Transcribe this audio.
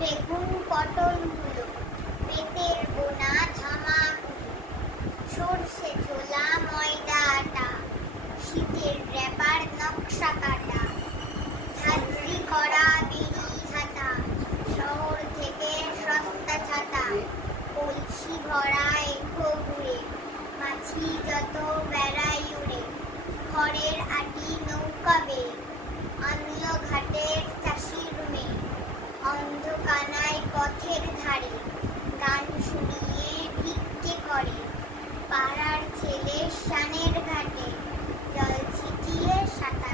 বেগুন পটলগুলো, পেটের বোনা ধামাগুলো, সর্ষে ছোলা ময়দা আটা, শীতের র্যাপার নকশা কাটা, ঝাঁঝরি করা বিড়ি খাতা, শহর থেকে সস্তা ছাতা, কলসি ভরা এঁঠো ঘুরে, মাছি যত বেড়াই উড়ে, খড়ের আটি নৌকা বেয়ে, আমিও ঘাটের চাষির মেয়ে, অন্ধকানায় পথের ধারে, গান শুনিয়ে ভিক্ষে করে, পাড়ার ছেলে শানের ঘাটে, জল ছিটিয়ে সাঁতার